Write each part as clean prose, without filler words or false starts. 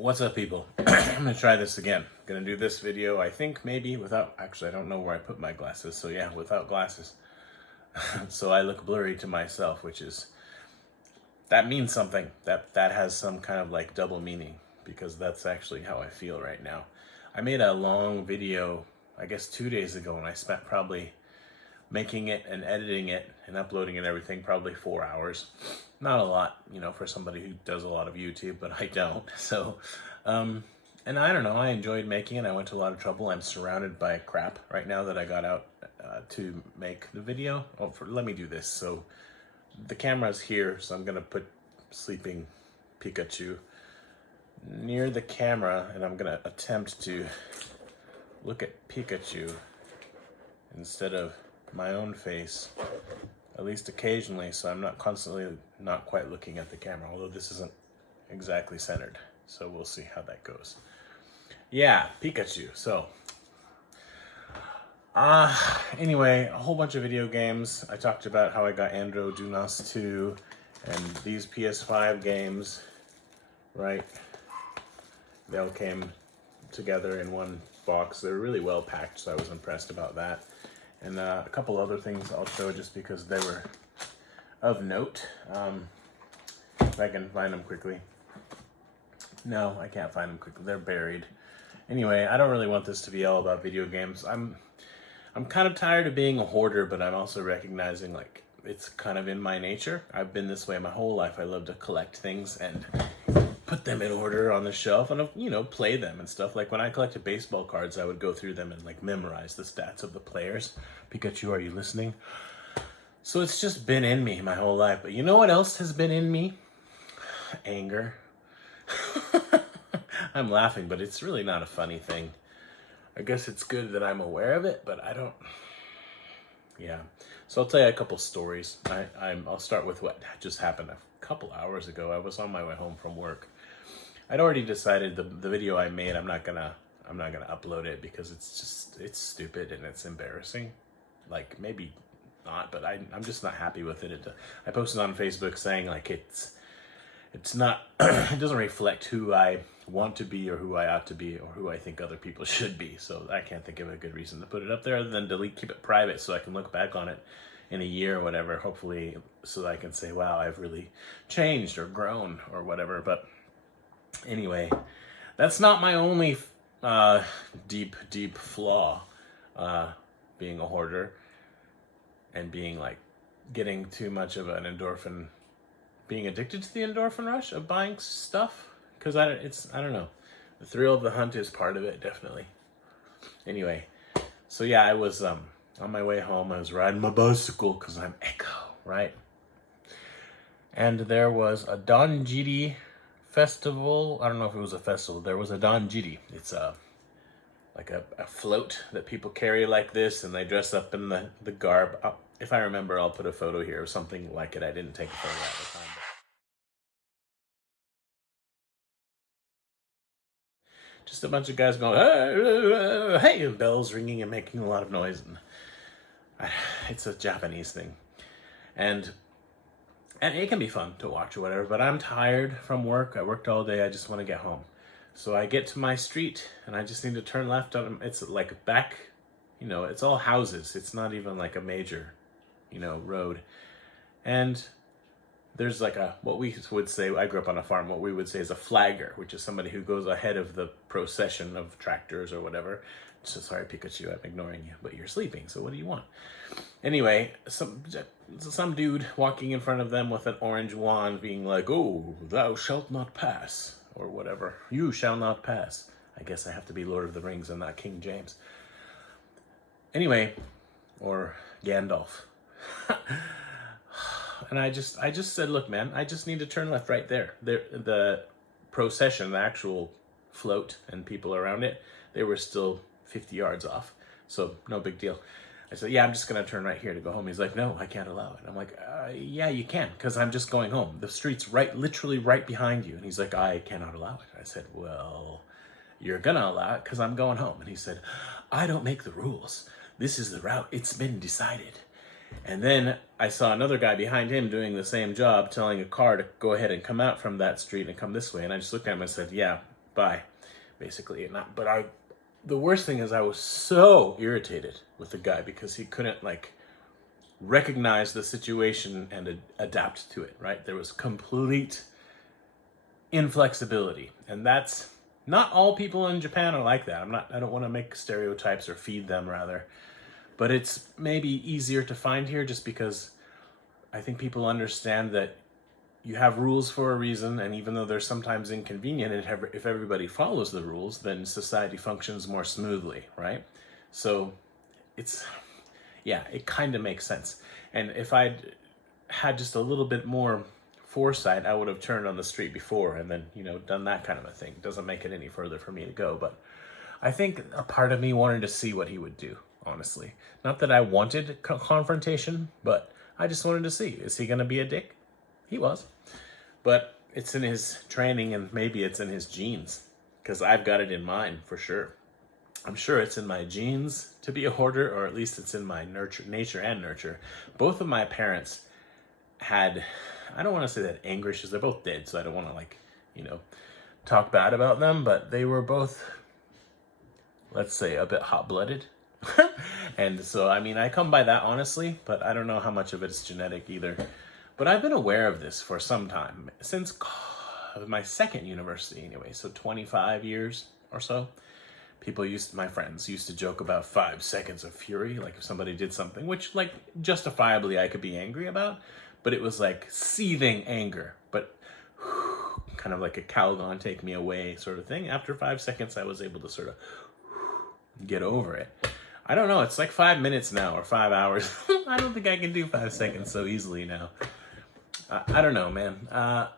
What's up, people? I'm gonna try this again. I'm gonna do this video, I think maybe without, actually I don't know where I put my glasses, so yeah, without glasses. So I look blurry to myself, which is, that means something. That has some kind of like double meaning, because that's actually how I feel right now. I made a long video, I guess 2 days ago, and I spent probably making it and editing it and uploading it and everything, probably 4 hours. Not a lot, for somebody who does a lot of YouTube, but I don't. So, and I don't know, I enjoyed making it. I went to a lot of trouble. I'm surrounded by crap right now that I got out to make the video. Let me do this. So the camera's here, so I'm gonna put sleeping Pikachu near the camera, and I'm gonna attempt to look at Pikachu instead of my own face, at least occasionally, so I'm not constantly not quite looking at the camera, although this isn't exactly centered, so we'll see how that goes. Yeah, Pikachu. So anyway, a whole bunch of video games. I talked about how I got Andro Dunas 2 and these PS5 games, right? They all came together in one box. They're really well packed, so I was impressed about that. And a couple other things I'll show just because they were of note. If I can find them quickly. No, I can't find them quickly. They're buried. Anyway, I don't really want this to be all about video games. I'm kind of tired of being a hoarder, but I'm also recognizing like it's kind of in my nature. I've been this way my whole life. I love to collect things and put them in order on the shelf and, play them and stuff. Like when I collected baseball cards, I would go through them and like memorize the stats of the players. Pikachu, are you listening? So it's just been in me my whole life. But you know what else has been in me? Anger. I'm laughing, but it's really not a funny thing. I guess it's good that I'm aware of it, but I don't. Yeah. So I'll tell you a couple stories. I'll start with what just happened a couple hours ago. I was on my way home from work. I'd already decided the video I made, I'm not gonna upload it because it's stupid and it's embarrassing. Like maybe not, but I'm just not happy with it. I posted on Facebook saying like it's not it doesn't reflect who I want to be or who I ought to be or who I think other people should be. So I can't think of a good reason to put it up there other than keep it private so I can look back on it in a year or whatever, hopefully, so that I can say, wow, I've really changed or grown or whatever. But anyway, that's not my only deep flaw, being a hoarder and being like getting too much of an endorphin, being addicted to the endorphin rush of buying stuff. Because I don't know, the thrill of the hunt is part of it, definitely. Anyway, so yeah, I was on my way home. I was riding my bicycle because I'm Echo, right? And there was a Don Gidi festival. I don't know if it was a festival. There was a Don Gidi. It's like a float that people carry like this, and they dress up in the garb. If I remember, I'll put a photo here of something like it. I didn't take a photo at the time. Just a bunch of guys going, hey, and bells ringing and making a lot of noise. And it's a Japanese thing. And it can be fun to watch or whatever, but I'm tired from work. I worked all day. I just want to get home. So I get to my street and I just need to turn left on. It's like back, it's all houses. It's not even like a major, road. And there's like what we would say, I grew up on a farm, what we would say is a flagger, which is somebody who goes ahead of the procession of tractors or whatever. So sorry, Pikachu, I'm ignoring you, but you're sleeping, so what do you want? Anyway, some dude walking in front of them with an orange wand being like, oh, thou shalt not pass, or whatever. You shall not pass. I guess I have to be Lord of the Rings and not King James. Anyway, or Gandalf. And I just said, look, man, I just need to turn left right there. The procession, the actual float and people around it, they were still 50 yards off. So no big deal. I said, yeah, I'm just going to turn right here to go home. He's like, no, I can't allow it. I'm like, yeah, you can, because I'm just going home. The street's literally right behind you. And he's like, I cannot allow it. I said, well, you're going to allow it because I'm going home. And he said, I don't make the rules. This is the route. It's been decided. And then I saw another guy behind him doing the same job, telling a car to go ahead and come out from that street and come this way. And I just looked at him and said, yeah, by, basically. The worst thing is I was so irritated with the guy because he couldn't like recognize the situation and adapt to it, right? There was complete inflexibility, and that's not all people in Japan are like that. I don't want to make stereotypes or feed them, rather, but it's maybe easier to find here just because I think people understand that you have rules for a reason, and even though they're sometimes inconvenient, if everybody follows the rules, then society functions more smoothly, right? So it kind of makes sense. And if I'd had just a little bit more foresight, I would have turned on the street before and then, done that kind of a thing. It doesn't make it any further for me to go, but I think a part of me wanted to see what he would do, honestly. Not that I wanted confrontation, but I just wanted to see. Is he going to be a dick? He was. But it's in his training, and maybe it's in his genes, because I've got it in mine for sure. I'm sure it's in my genes to be a hoarder, or at least it's in my nature and nurture. Both of my parents had, I don't want to say that anger issues, they're both dead, so I don't want to talk bad about them, but they were both, let's say, a bit hot-blooded. And so, I come by that honestly, but I don't know how much of it is genetic either. But I've been aware of this for some time, since my second university anyway, so 25 years or so. My friends used to joke about 5 seconds of fury, like if somebody did something, which justifiably I could be angry about, but it was like seething anger, but kind of like a Calgon take me away sort of thing. After 5 seconds, I was able to sort of get over it. I don't know, it's like 5 minutes now, or 5 hours. I don't think I can do 5 seconds so easily now. I don't know, man.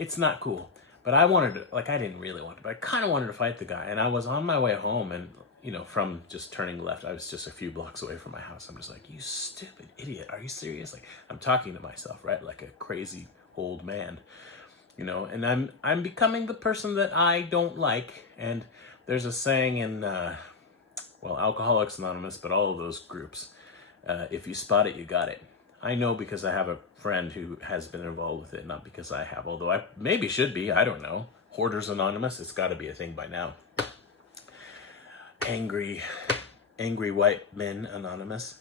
It's not cool. But I wanted to, I didn't really want to, but I kind of wanted to fight the guy. And I was on my way home, and, from just turning left, I was just a few blocks away from my house. I'm just like, you stupid idiot. Are you serious? I'm talking to myself, right? Like a crazy old man, and I'm becoming the person that I don't like. And there's a saying in, Alcoholics Anonymous, but all of those groups, if you spot it, you got it. I know because I have a friend who has been involved with it, not because I have, although I maybe should be, I don't know. Hoarders Anonymous, it's got to be a thing by now. Angry white men Anonymous.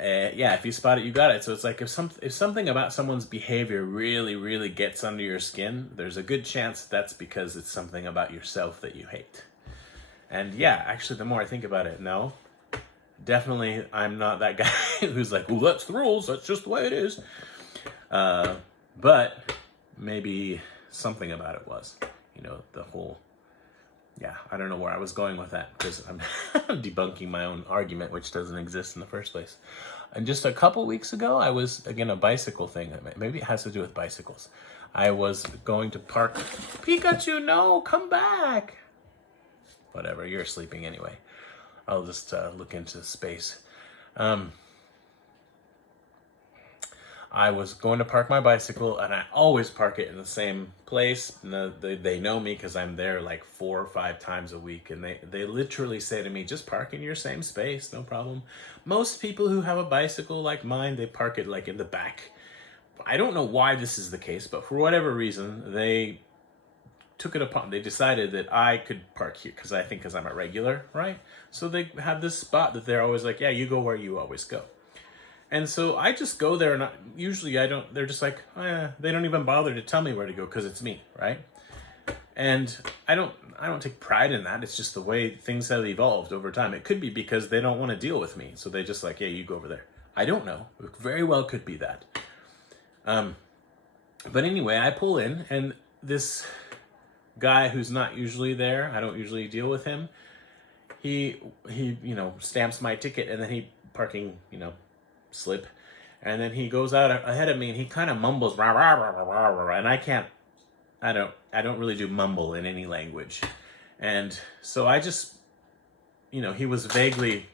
If you spot it, you got it. So it's like if something about someone's behavior really, really gets under your skin, there's a good chance that's because it's something about yourself that you hate. And actually, the more I think about it, no. Definitely, I'm not that guy who's like, well, that's the rules. That's just the way it is. But maybe something about it was, the whole, I don't know where I was going with that, because I'm debunking my own argument, which doesn't exist in the first place. And just a couple weeks ago, I was, again, a bicycle thing. Maybe it has to do with bicycles. I was going to park. Pikachu, no, come back. Whatever, you're sleeping anyway. I'll just look into space. I was going to park my bicycle, and I always park it in the same place. They know me because I'm there 4 or 5 times a week, and they literally say to me, just park in your same space, no problem. Most people who have a bicycle like mine, they park it in the back. I don't know why this is the case, but for whatever reason, they decided that I could park here because I'm a regular, right? So they have this spot that they're always like, yeah, you go where you always go. And so I just go there, and they're just like, they don't even bother to tell me where to go because it's me, right? And I don't take pride in that. It's just the way things have evolved over time. It could be because they don't want to deal with me. So they just like, yeah, you go over there. I don't know. It very well could be that. But anyway, I pull in, and this guy who's not usually there, I don't usually deal with him, he stamps my ticket, and then he parking slip, and then he goes out ahead of me, and he kind of mumbles rah, rah, rah, rah, rah, rah, and I don't really do mumble in any language. And so I just he was vaguely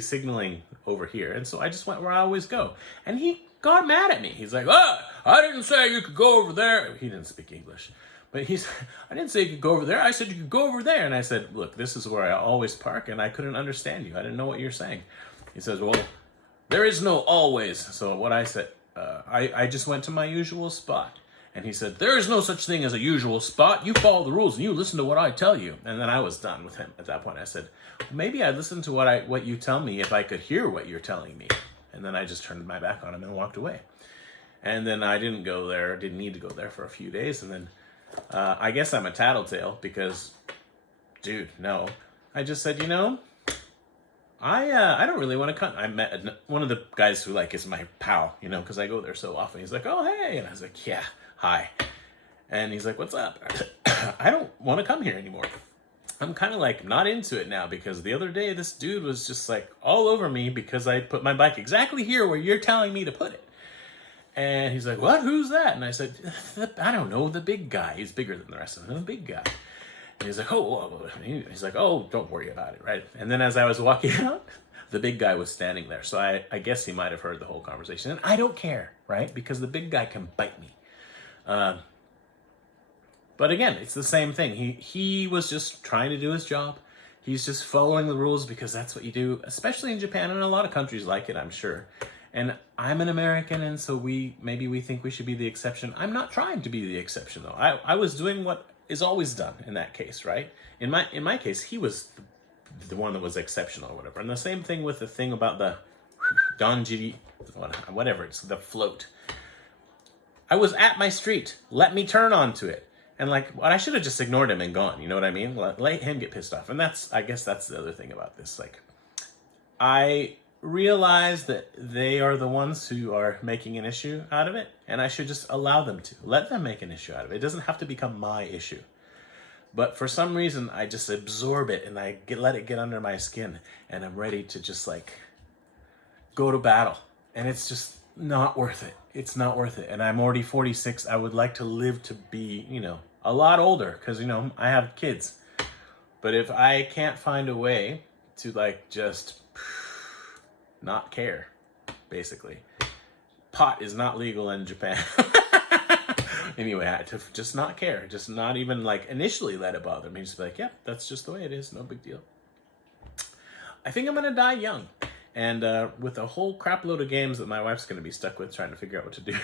signaling over here, and so I just went where I always go, and he got mad at me. He's like, I didn't say you could go over there. He didn't speak English, but I didn't say you could go over there. I said you could go over there. And I said, look, this is where I always park, and I couldn't understand you. I didn't know what you're saying. He says, well, there is no always. So what I said, I just went to my usual spot. And he said, there is no such thing as a usual spot. You follow the rules and you listen to what I tell you. And then I was done with him at that point. I said, well, maybe I'd listen to what you tell me if I could hear what you're telling me. And then I just turned my back on him and walked away. And then I didn't need to go there for a few days. And then I guess I'm a tattletale because, dude, no. I just said, I don't really want to come. I met one of the guys who is my pal, because I go there so often. He's like, oh, hey. And I was like, yeah, hi. And he's like, what's up? I don't want to come here anymore. I'm kind of not into it now because the other day this dude was just all over me because I put my bike exactly here where you're telling me to put it. And he's like, what? Who's that? And I said, I don't know, the big guy. He's bigger than the rest of them, the big guy. And he's like, he's like, oh, don't worry about it, right? And then as I was walking out, the big guy was standing there. So I guess he might have heard the whole conversation. And I don't care, right? Because the big guy can bite me. But again, it's the same thing. He was just trying to do his job. He's just following the rules because that's what you do, especially in Japan and a lot of countries like it, I'm sure. And I'm an American, and so maybe we think we should be the exception. I'm not trying to be the exception, though. I was doing what is always done in that case, right? In my case, he was the one that was exceptional or whatever. And the same thing with the thing about the Donjiri, whatever, it's the float. I was at my street. Let me turn onto it. And I should have just ignored him and gone. You know what I mean? Let him get pissed off. And I guess that's the other thing about this. I realize that they are the ones who are making an issue out of it, and I should just allow them to. Let them make an issue out of it. It doesn't have to become my issue. But for some reason, I just absorb it, and let it get under my skin, and I'm ready to just go to battle. And it's just not worth it. It's not worth it. And I'm already 46. I would like to live to be, a lot older, because, I have kids. But if I can't find a way to just not care, basically. Pot is not legal in Japan. Anyway, I had to just not care. Just not even initially let it bother me. Just be yeah, that's just the way it is. No big deal. I think I'm going to die young. And with a whole crap load of games that my wife's going to be stuck with trying to figure out what to do.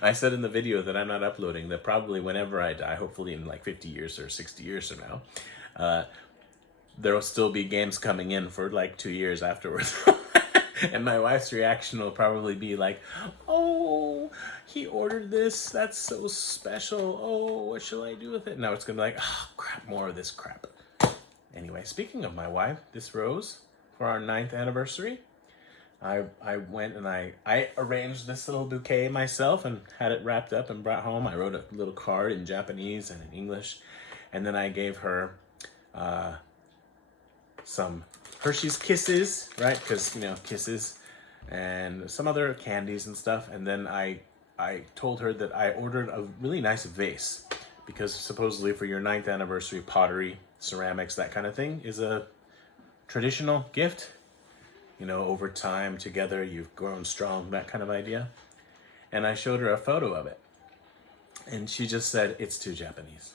I said in the video that I'm not uploading, that probably whenever I die, hopefully in 50 years or 60 years from now, there will still be games coming in for 2 years afterwards. And my wife's reaction will probably be oh, he ordered this. That's so special. Oh, what shall I do with it? No, it's going to be oh, crap, more of this crap. Anyway, speaking of my wife, this rose for our 9th anniversary, I went and I arranged this little bouquet myself and had it wrapped up and brought home. I wrote a little card in Japanese and in English. And then I gave her some Hershey's Kisses, right? Because, Kisses, and some other candies and stuff. And then I told her that I ordered a really nice vase because supposedly for your 9th anniversary, pottery, ceramics, that kind of thing is a traditional gift. Over time, together, you've grown strong, that kind of idea. And I showed her a photo of it. And she just said, it's too Japanese.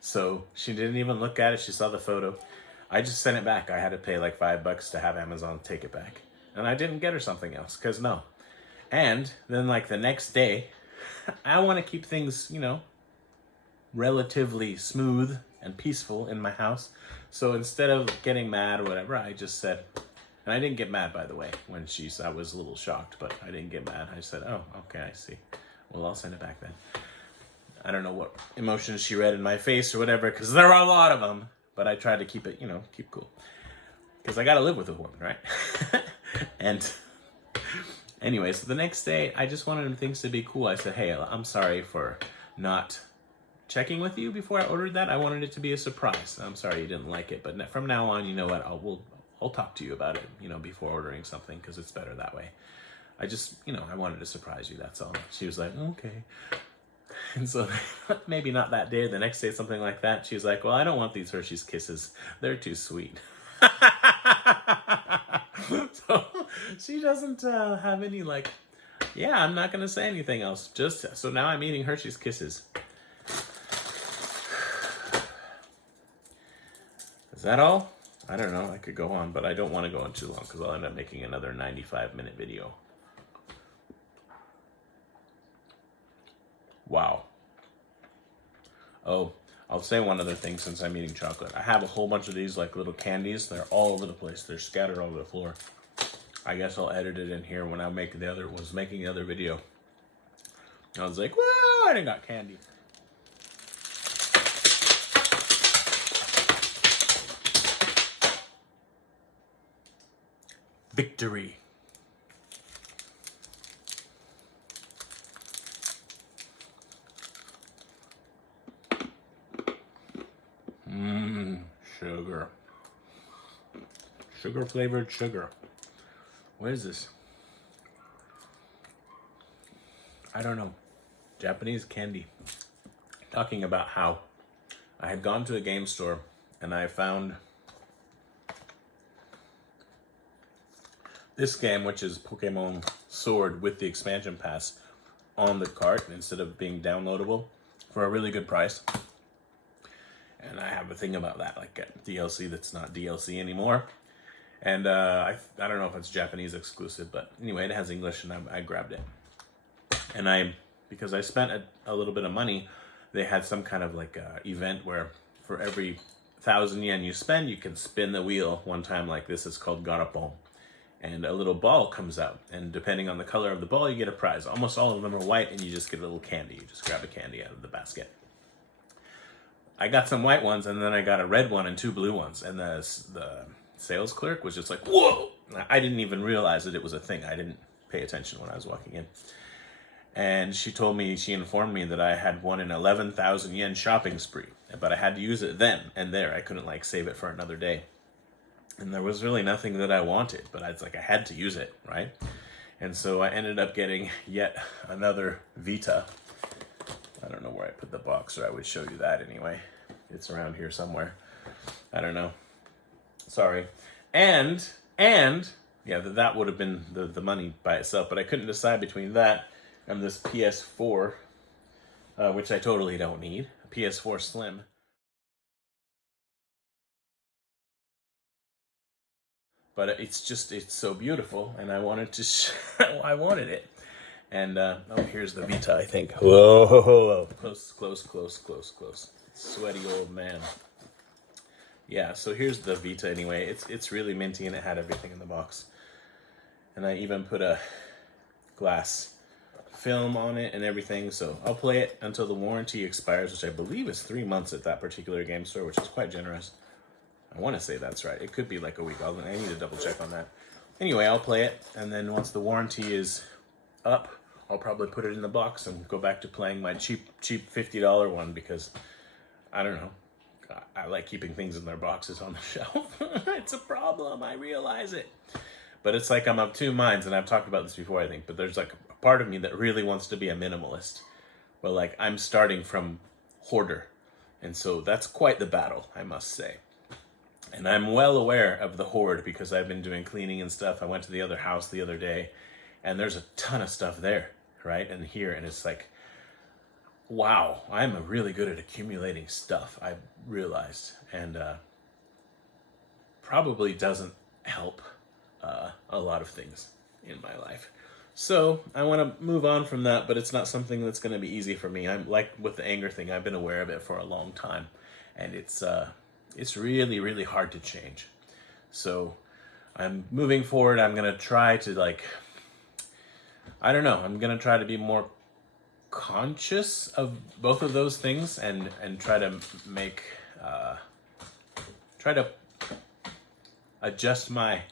So she didn't even look at it. She saw the photo. I just sent it back. I had to pay $5 to have Amazon take it back. And I didn't get her something else, because no. And then the next day, I want to keep things, relatively smooth and peaceful in my house. So instead of getting mad or whatever, I just said, and I didn't get mad, by the way, when I was a little shocked, but I didn't get mad. I said, oh, okay, I see. Well, I'll send it back then. I don't know what emotions she read in my face or whatever, because there are a lot of them. But I tried to keep it, keep cool. Because I got to live with a woman, right? And anyway, so the next day, I just wanted things to be cool. I said, hey, I'm sorry for not checking with you before I ordered that. I wanted it to be a surprise. I'm sorry you didn't like it. But from now on, you know what? I'll talk to you about it, before ordering something, because it's better that way. I just, I wanted to surprise you, that's all. She was like, okay. And so maybe not that day, the next day, something like that. She was like, well, I don't want these Hershey's Kisses. They're too sweet. So she doesn't have any yeah, I'm not going to say anything else. So now I'm eating Hershey's Kisses. Is that all? I don't know. I could go on, but I don't want to go on too long because I'll end up making another 95-minute video. Wow. Oh, I'll say one other thing since I'm eating chocolate. I have a whole bunch of these like little candies. They're all over the place. They're scattered all over the floor. I guess I'll edit it in here when I was making the other video. I was like, whoa, I didn't got candy. Victory. Sugar. Sugar flavored sugar. What is this? I don't know. Japanese candy. Talking about how I had gone to a game store and I found this game, which is Pokemon Sword with the expansion pass, on the cart instead of being downloadable for a really good price. And I have a thing about that, like DLC that's not DLC anymore. And I don't know if it's Japanese exclusive, but anyway, it has English, and I grabbed it. And because I spent a little bit of money, they had some kind of like event where for every 1,000 yen you spend, you can spin the wheel one time like this. It's called Garapon. And a little ball comes out, and depending on the color of the ball, you get a prize. Almost all of them are white, and you just get a little candy. You just grab a candy out of the basket. I got some white ones, and then I got a red one and 2 blue ones. And the sales clerk was just like, whoa! I didn't even realize that it was a thing. I didn't pay attention when I was walking in. And she informed me that I had won an 11,000 yen shopping spree. But I had to use it then and there. I couldn't like save it for another day. And there was really nothing that I wanted, but I had to use it, right? And so I ended up getting yet another Vita. I don't know where I put the box, or I would show you that anyway. It's around here somewhere. I don't know. Sorry. And yeah, that would have been the money by itself, but I couldn't decide between that and this PS4, which I totally don't need, a PS4 Slim. But it's so beautiful, and I wanted to I wanted it. And here's the Vita, I think. Whoa. Close. Sweaty old man. Yeah, so here's the Vita anyway. It's really minty, and it had everything in the box. And I even put a glass film on it and everything. So I'll play it until the warranty expires, which I believe is 3 months at that particular game store, which is quite generous. I want to say that's right. It could be like a week. I need to double check on that. Anyway, I'll play it, and then once the warranty is up, I'll probably put it in the box and go back to playing my cheap $50 one, because I don't know. I like keeping things in their boxes on the shelf. It's a problem. I realize it. But it's like I'm of two minds, and I've talked about this before, I think, but there's like a part of me that really wants to be a minimalist. Well, like I'm starting from hoarder. And so that's quite the battle, I must say. And I'm well aware of the hoard because I've been doing cleaning and stuff. I went to the other house the other day, and there's a ton of stuff there, right? And here, and it's like, wow, I'm really good at accumulating stuff, I've realized. And probably doesn't help a lot of things in my life. So I want to move on from that, but it's not something that's going to be easy for me. I'm like with the anger thing, I've been aware of it for a long time, and it's really, really hard to change. So I'm moving forward. I'm going to try to I'm going to try to be more conscious of both of those things and try to adjust my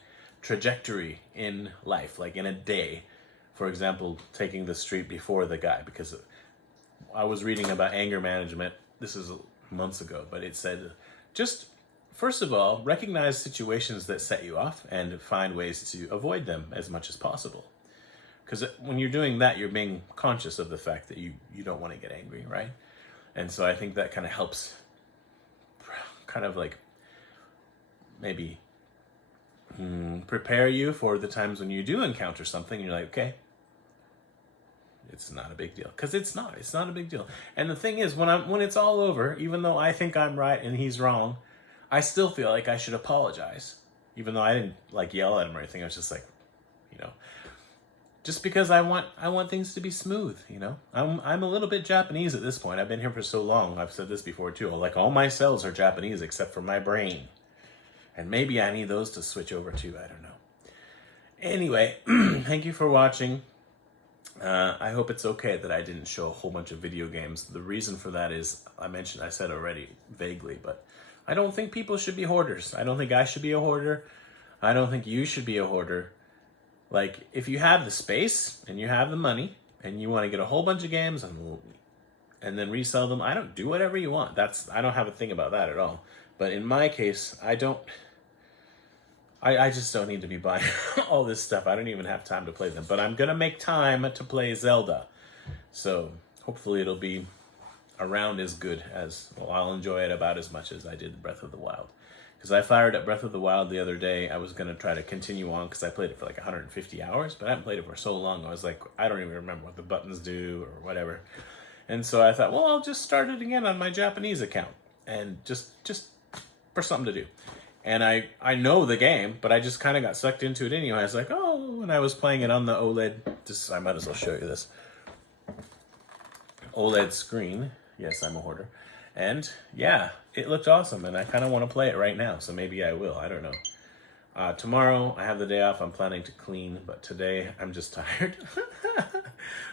trajectory in life, like in a day. For example, taking the street before the guy, because I was reading about anger management. This is months ago, but it said, just first of all, recognize situations that set you off and find ways to avoid them as much as possible. Because when you're doing that, you're being conscious of the fact that you don't want to get angry, right? And so I think that kind of helps kind of like maybe prepare you for the times when you do encounter something and you're like, okay, it's not a big deal. Because it's not a big deal. And the thing is, when it's all over, even though I think I'm right and he's wrong, I still feel like I should apologize. Even though I didn't like yell at him or anything, I was just like, just because I want things to be smooth, you know. I'm a little bit Japanese at this point. I've been here for so long. I've said this before too. Like all my cells are Japanese except for my brain, and maybe I need those to switch over to. I don't know. Anyway, thank you for watching. I hope it's okay that I didn't show a whole bunch of video games. The reason for that is I said already vaguely, but I don't think people should be hoarders. I don't think I should be a hoarder. I don't think you should be a hoarder. Like, if you have the space and you have the money and you want to get a whole bunch of games and then resell them, I don't do whatever you want. I don't have a thing about that at all. But in my case, I just don't need to be buying all this stuff. I don't even have time to play them. But I'm going to make time to play Zelda. So hopefully it'll be around as good as, well, I'll enjoy it about as much as I did Breath of the Wild. Because I fired up Breath of the Wild the other day. I was going to try to continue on because I played it for like 150 hours. But I haven't played it for so long. I was like, I don't even remember what the buttons do or whatever. And so I thought, well, I'll just start it again on my Japanese account. And just for something to do. And I know the game, but I just kind of got sucked into it anyway. I was like, oh, and I was playing it on the OLED. I might as well show you this. OLED screen. Yes, I'm a hoarder. And yeah, it looked awesome, and I kind of want to play it right now, so maybe I will. I don't know. Tomorrow, I have the day off. I'm planning to clean, but today, I'm just tired.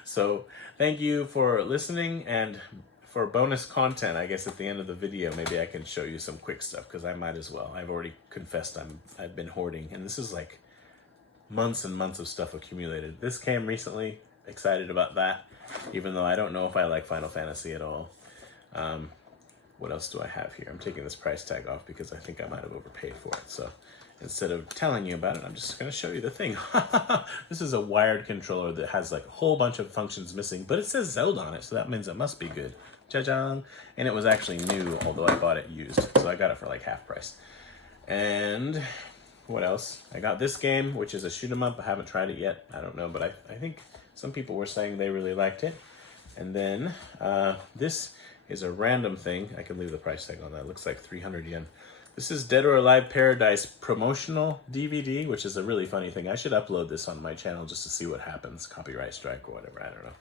So thank you for listening, and for bonus content, I guess at the end of the video, maybe I can show you some quick stuff, because I might as well. I've already confessed I've been hoarding, and this is like months and months of stuff accumulated. This came recently, excited about that, even though I don't know if I like Final Fantasy at all. What else do I have here? I'm taking this price tag off because I think I might have overpaid for it. So instead of telling you about it, I'm just going to show you the thing. This is a wired controller that has like a whole bunch of functions missing, but it says Zelda on it, so that means it must be good. Cha-chang! And it was actually new, although I bought it used, so I got it for like half price. And what else? I got this game, which is a shoot 'em up. I haven't tried it yet. I don't know, but I think some people were saying they really liked it. And then this is a random thing. I can leave the price tag on that. It looks like 300 yen. This is Dead or Alive Paradise promotional DVD, which is a really funny thing. I should upload this on my channel just to see what happens. Copyright strike or whatever, I don't know.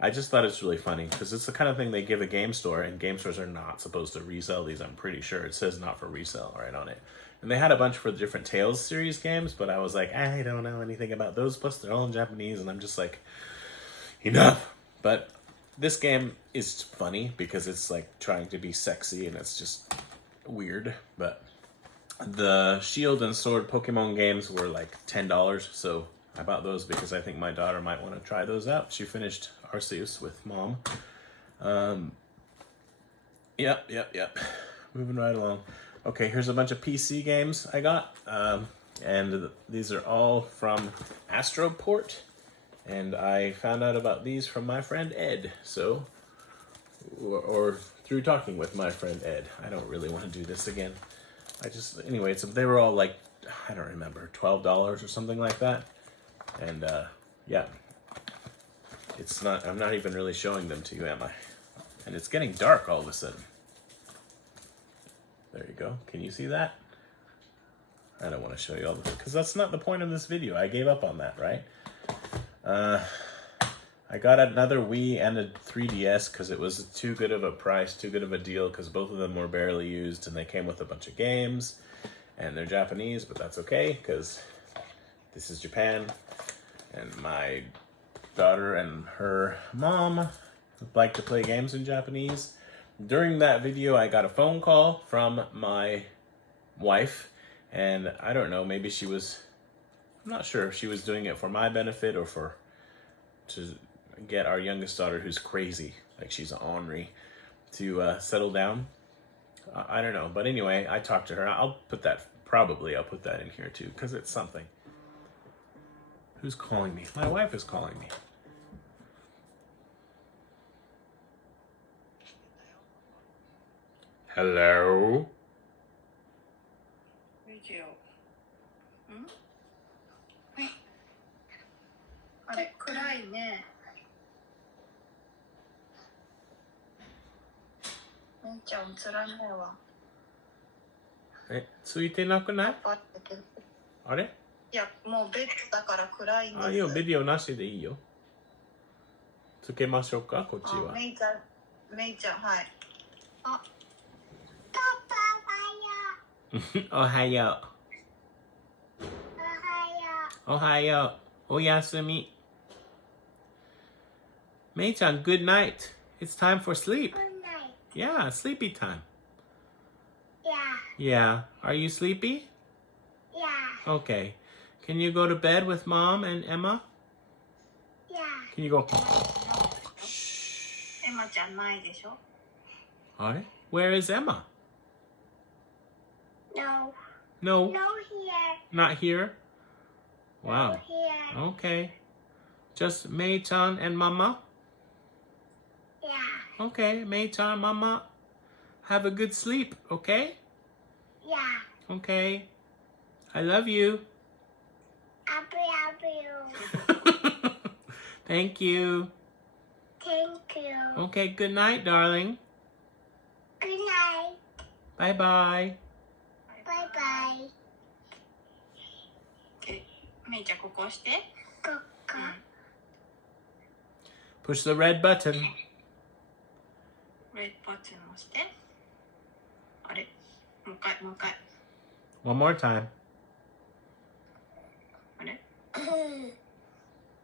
I just thought it's really funny because it's the kind of thing they give a game store, and game stores are not supposed to resell these, I'm pretty sure. It says not for resale right on it. And they had a bunch for the different Tales series games, but I was like, I don't know anything about those, plus they're all in Japanese, and I'm just like, enough. But this game is funny because it's like trying to be sexy and it's just weird. But the Shield and Sword Pokemon games were like $10, so I bought those because I think my daughter might want to try those out. She finished Arceus with Mom. Yep. Moving right along. Okay, here's a bunch of PC games I got. And these are all from Astroport. And I found out about these from my friend Ed, so, or through talking with my friend Ed. I don't really want to do this again. Anyway, they were all like, I don't remember, $12 or something like that. And, yeah. I'm not even really showing them to you, am I? And it's getting dark all of a sudden. There you go. Can you see that? I don't want to show you all the, because that's not the point of this video. I gave up on that, right? I got another Wii and a 3DS because it was too good of a price, too good of a deal, because both of them were barely used and they came with a bunch of games, and they're Japanese, but that's okay because this is Japan, and my daughter and her mom like to play games in Japanese. During that video, I got a phone call from my wife, and I don't know, maybe I'm not sure if she was doing it for my benefit or to get our youngest daughter, who's crazy, like she's ornery, to settle down. I don't know. But anyway, I talked to her. I'll put that in here too, because it's something. Who's calling me? My wife is calling me. Hello? Radio. はい。あれ、暗いね。めんちゃん映らないわ。ついてなくない？パッて。あれ？いや、もうベッドだから暗いんです。あ、いいよ、ビデオなしでいいよ。つけましょうか、こっちは。めいちゃん、はい。あ、おはよう。おはよう。おやすみ。めいちゃん、good night. It's time for sleep. Yeah, sleepy time. Yeah. Are you sleepy? Okay. Can you go to bed with Mom and Emma? Can you go? エマちゃんないでしょ。あれ Where is Emma? No. No, No here. not here. Wow. No here. Okay. Just Mei-chan and Mama? Yeah. Okay, Mei-chan, Mama. Have a good sleep, okay? Yeah. Okay. I love you. Happy. Thank you. Thank you. Okay, good night, darling. Good night. Bye-bye. Bye. めいちゃん、ここ押して。ここ。 Push the red button. レッドバツン押して。あれ、もう一回。 One more time. あれ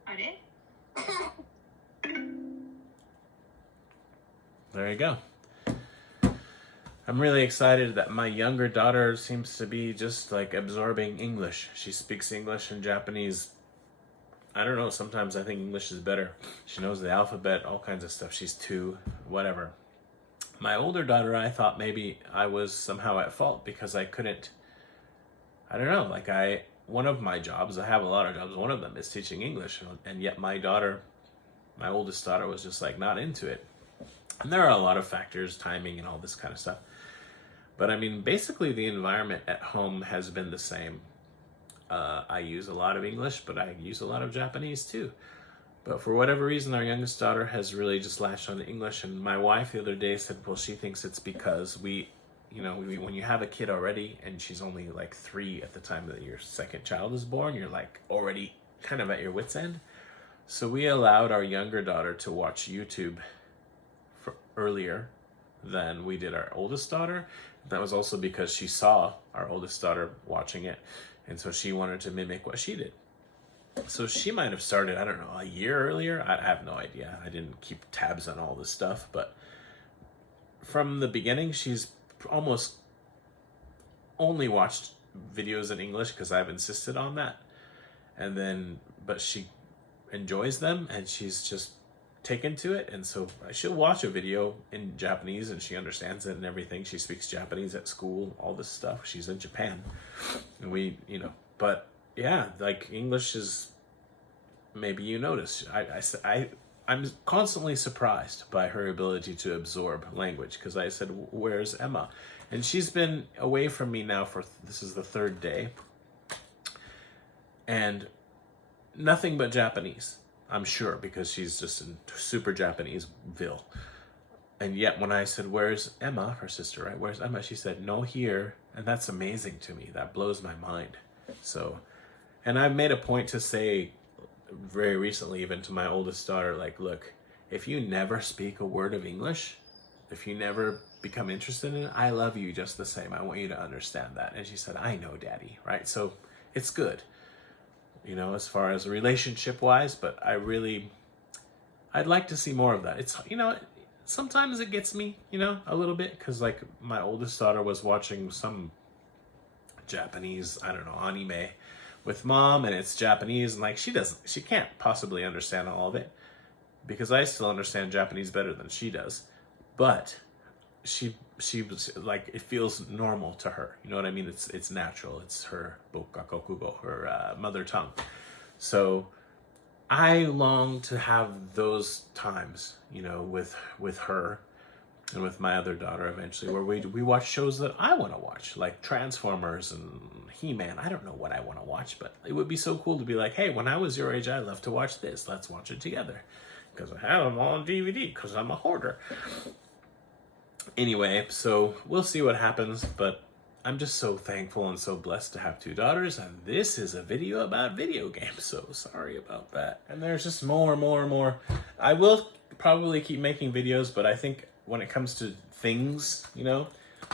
あれ There you go. I'm really excited that my younger daughter seems to be just like absorbing English. She speaks English and Japanese. I don't know, sometimes I think English is better. She knows the alphabet, all kinds of stuff. She's 2, whatever. My older daughter, I thought maybe I was somehow at fault because I couldn't, I don't know, like one of my jobs, I have a lot of jobs, one of them is teaching English, and yet my oldest daughter was just like not into it. And there are a lot of factors, timing and all this kind of stuff. But I mean, basically the environment at home has been the same. I use a lot of English, but I use a lot of Japanese too. But for whatever reason, our youngest daughter has really just latched on to English. And my wife the other day said, well, she thinks it's because when you have a kid already and she's only like 3 at the time that your second child is born, you're like already kind of at your wit's end. So we allowed our younger daughter to watch YouTube earlier than we did our oldest daughter. That was also because she saw our oldest daughter watching it, and so she wanted to mimic what she did. So she might have started, I don't know, a year earlier. I have no idea. I didn't keep tabs on all this stuff, but from the beginning, she's almost only watched videos in English because I've insisted on that. But she enjoys them, and she's just taken to it, and so she'll watch a video in Japanese and she understands it and everything. She speaks Japanese at school, all this stuff. She's in Japan, and but yeah, like English is, maybe you notice, I'm constantly surprised by her ability to absorb language, because I said, where's Emma? And she's been away from me now this is the 3rd day, and nothing but Japanese, I'm sure, because she's just in super Japaneseville. And yet when I said, where's Emma, her sister, right? Where's Emma? She said, no, here. And that's amazing to me. That blows my mind. So, and I've made a point to say very recently, even to my oldest daughter, like, look, if you never speak a word of English, if you never become interested in it, I love you just the same. I want you to understand that. And she said, I know, Daddy, right? So it's good, as far as relationship wise, but I'd like to see more of that. It's, sometimes it gets me, a little bit, because like my oldest daughter was watching some Japanese, I don't know, anime with Mom, and it's Japanese, and like she can't possibly understand all of it, because I still understand Japanese better than she does, but she was like, it feels normal to her, you know what I mean? It's natural. It's her bokakokugo, her mother tongue. So I long to have those times, with her and with my other daughter eventually, where we watch shows that I want to watch, like Transformers and He-Man. I don't know what I want to watch, but it would be so cool to be like, hey, when I was your age, I loved to watch this. Let's watch it together, because I have them all on DVD, because I'm a hoarder. Anyway, so we'll see what happens, but I'm just so thankful and so blessed to have 2 daughters, and this is a video about video games, so sorry about that. And there's just more. I will probably keep making videos, but I think when it comes to things, you know,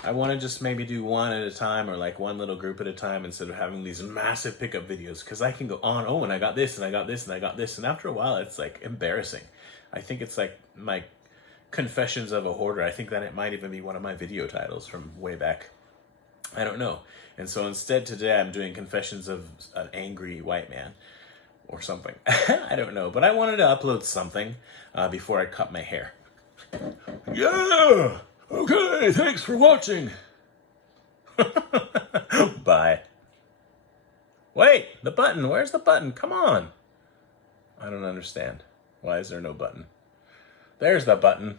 I want to just maybe do one at a time, or like one little group at a time, instead of having these massive pickup videos, because I can go on, oh, and I got this, and I got this, and I got this, and after a while, it's like embarrassing. I think it's like my Confessions of a Hoarder. I think that it might even be one of my video titles from way back. I don't know. And so instead today I'm doing Confessions of an Angry White Man or something. I don't know. But I wanted to upload something before I cut my hair. Yeah! Okay, thanks for watching. Bye. Wait, the button. Where's the button? Come on. I don't understand. Why is there no button? There's the button.